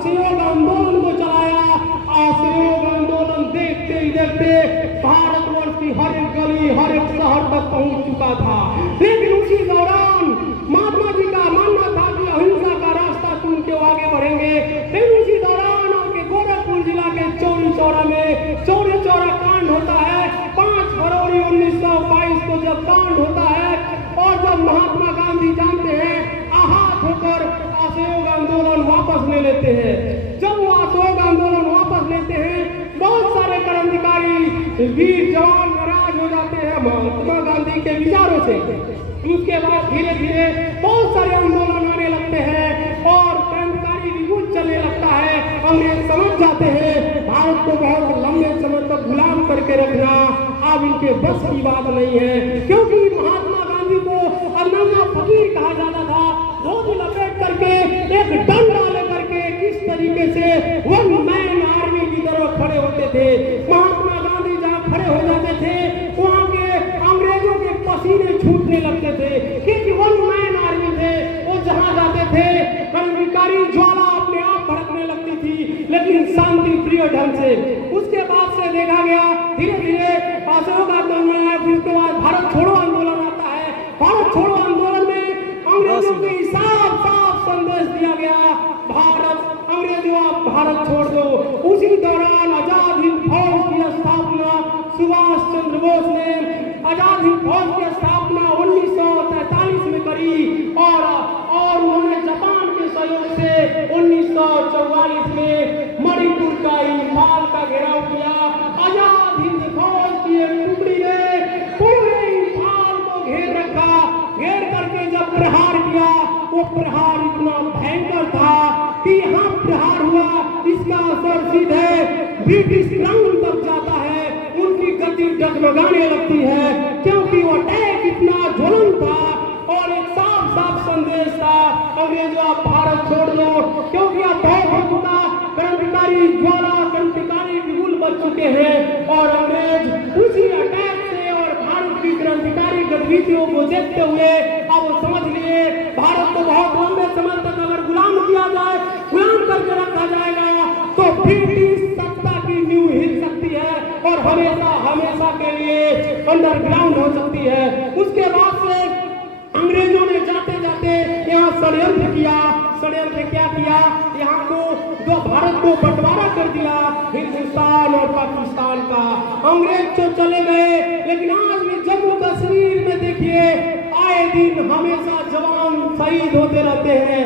असहयोग आंदोलन को चलाया। असहयोग आंदोलन देखते ही देखते भारतवर्ष की हर एक गली, हर एक शहर तक पहुंच चुका था। लेकिन उसी दौरान महात्मा जी का मानना था कि अहिंसा का रास्ता चुन के आगे बढ़ेंगे। लेकिन उसी दौरान आपके गोरखपुर जिला के चौरी चौरा में चौरी चौरा कांड होता है। 5 फरवरी 1922 को जब कांड होता है और जब महात्मा गांधी जानते हैं, आहत होकर असहयोग आंदोलन वापस ले लेते हैं। जब वो असहयोग आंदोलन वापस लेते हैं, बहुत सारे क्रांतिकारी वीर जवान नाराज हो जाते हैं महात्मा गांधी के विचारों से। उसके बाद धीरे धीरे बहुत सारे आंदोलन आने लगते हैं और क्रांतिकारी विरोध चलने लगता है। अंग्रेज समझ जाते हैं भारत को बहुत लंबे समय तक गुलाम करके रखना अब इनके बस की बात नहीं है, क्योंकि महात्मा गांधी को अल्लामा फकीर कहा जाता था। धोती लपेट करके एक डंडा लेकर के किस तरीके से वन मैन आर्मी की तरह खड़े होते थे। महात्मा गांधी जहाँ खड़े हो जाते थे वहाँ के अंग्रेजों के पसीने छूटने लगते थे, क्योंकि वन मैन आर्मी थे। वो जहाँ जाते थे क्रांतिकारी ज्वाला अपने आप भड़कने लगती थी, लेकिन शांति प्रिय ढंग से। उसके बाद से देखा गया धीरे धीरे असहयोग आंदोलन आया, फिर उसके बाद भारत छोड़ो आंदोलन आता है। भारत छोड़ो आंदोलन में अंग्रेजों के साफ साफ संदेश दिया गया, भारत अंग्रेजों आप भारत छोड़ दो। उसी दौरान आजाद हिंद फौज की स्थापना सुभाष चंद्र बोस ने आजाद हिंद फौज की स्थापना 1943 में करी और उन्होंने जापान के सहयोग से 1944 में मणिपुर का इम्फाल का घेराव किया। आजाद हिंद फौज की एक टुकड़ी ने पूरे इम्फाल को घेर रखा। घेर करके जब प्रहार किया, वो प्रहार इतना भयंकर था कि यहाँ प्रहार हुआ, इसका असर सीधे ब्रिटिश क्राउन तक जाता है। उनकी गति डगमगाने लगती है, क्योंकि वो अटैक इतना ज्वलन था और एक साफ साफ संदेश था, अंग्रेजों आप भारत छोड़ दो, क्योंकि अब बहुत हो चुका। क्रांतिकारी ज्वाला, क्रांतिकारी बिगुल बच चुके हैं और अंग्रेज उसी अटैक से और भारत की क्रांतिकारी गतिविधियों को देखते हुए अब वो समझ लिए भारत को बहुत लंबे समय तक अगर गुलाम किया जाए, गुलाम करके रखा जाएगा तो ब्रिटिश सत्ता की नींव हिल सकती है और हमेशा हमेशा के लिए अंडरग्राउंड हो सकती है। उसके बाद से अंग्रेजों ने जाते जाते यहाँ षड्यंत्र किया। षड्यंत्र क्या किया? यहाँ को जो भारत को बंटवारा कर दिया हिंदुस्तान और पाकिस्तान का। अंग्रेज तो चले गए, लेकिन आज भी जम्मू कश्मीर में देखिए आए दिन हमेशा जवान शहीद होते रहते हैं।